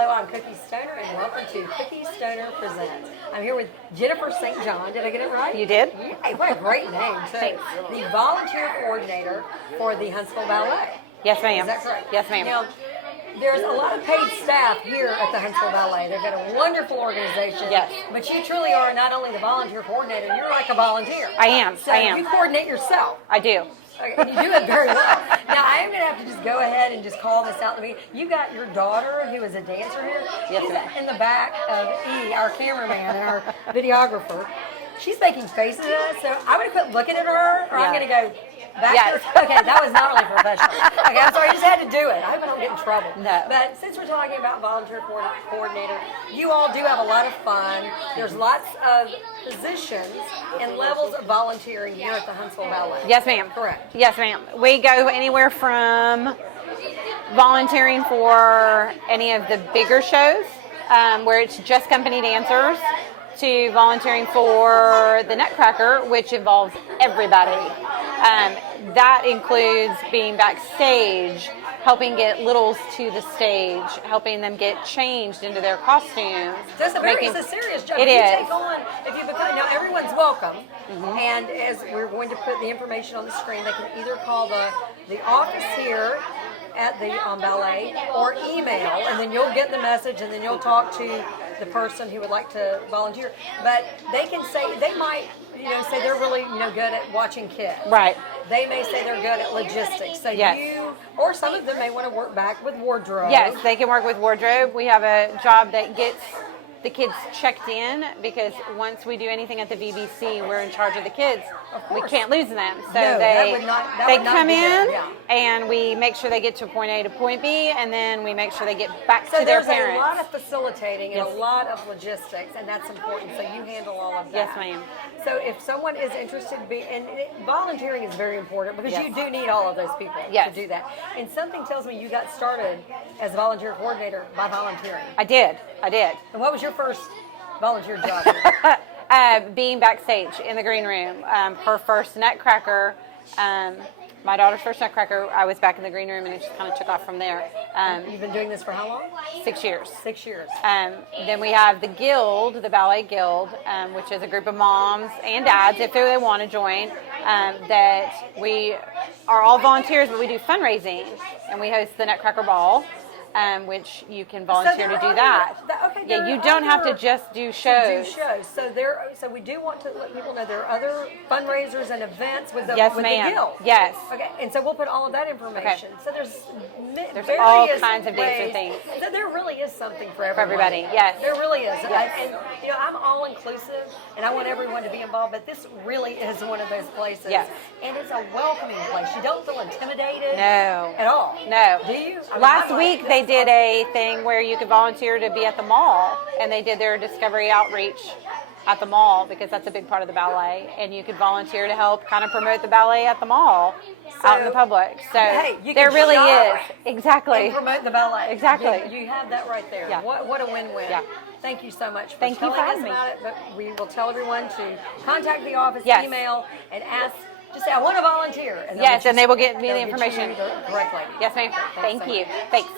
Hello, I'm Cookie Stoner, and welcome to Cookie Stoner Presents. I'm here with Jennifer St. John. Did I get it right? You did? Yeah, what a great name, too. Thanks. The volunteer coordinator for the Huntsville Ballet. Yes, ma'am. Is that correct? Yes, ma'am. Now, there's a lot of paid staff here at the Huntsville Ballet. They've got a wonderful organization. Yes. But you truly are not only the volunteer coordinator, you're like a volunteer. I am. So I am. you coordinate yourself. I do. Okay, and you do it very well. Now, I am going to have to just go ahead and just call this out to me. You got your daughter, who is a dancer here. Yes, She's ma'am. in the back of E, our cameraman and our videographer. She's making faces at us, so I'm going to quit looking at her, or I'm Yeah. going to go back Yes. to her. Okay, that was not really professional. Okay, I'm sorry, I just had to do it. I hope I don't get in trouble. No. But since we're talking about volunteer coordinator, you all do have a lot of fun. There's lots of positions and levels of volunteering here at the Huntsville Ballet. Yes, ma'am. Correct. Yes, ma'am. We go anywhere from volunteering for any of the bigger shows, where it's just company dancers, to volunteering for the Nutcracker, which involves everybody. That includes being backstage, helping get littles to the stage, helping them get changed into their costumes. It's a serious job. It you is. Take on, if you become, now everyone's welcome, and as we're going to put the information on the screen, they can either call the office here at the ballet or email, and then you'll get the message, and then you'll talk to the person who would like to volunteer. But they can say, they might, say they're really, good at watching kids. Right. They may say they're good at logistics. So Yes. or some of them may want to work back with wardrobe. Yes, they can work with wardrobe. We have a job that gets the kids checked in, because once we do anything at the VBC, we're in charge of the kids. We can't lose them. So No, they would not come be in, good, yeah. and we make sure they get to point A to point B, and then we make sure they get back So to their there's parents. a lot of facilitating and Yes. a lot of logistics, and that's important. So you handle all of that. Yes, ma'am. So if someone is interested, volunteering is very important, because Yes. you do need all of those people Yes. to do that. And something tells me you got started as a volunteer coordinator by volunteering. I did. And what was your first volunteer job here? Being backstage in the green room. Her first Nutcracker, my daughter's first Nutcracker, I was back in the green room, and it just kind of took off from there. You've been doing this for how long? 6 years. 6 years. Then we have the Guild, the Ballet Guild, which is a group of moms and dads, if they want to join, that we are all volunteers, but we do fundraising, and we host the Nutcracker Ball, which you can volunteer to do that. Yeah, you don't have to just do shows. So we do want to let people know there are other fundraisers and events with the, Yes, with the ma'am. Guild. Yes. Okay, and so we'll put all of that information. So there's all various kinds of ways. different things. So there really is something for everybody, everybody. yes. There really is. Yes. And I'm all inclusive, and I want everyone to be involved, but this really is one of those places. Yes. And it's a welcoming place. You don't feel intimidated No. at all. No. Do you? I mean, Last I'm week like, they did a thing where you could volunteer to be at the mall, and they did their discovery outreach at the mall, because that's a big part of the ballet, and you could volunteer to help kind of promote the ballet at the mall out in the public. So hey, you there can really shop is. Exactly. and promote the ballet. Exactly. You have that right there. Yeah. What a win-win. Yeah. Thank you so much for Thank you telling for us having me. about it. But we will tell everyone to contact the office, Yes. email, and ask. Just say, I want to volunteer. And they'll Yes, get and they will get me the they'll get you information. directly. Yes, ma'am. Thanks Thank so you. much. Thanks.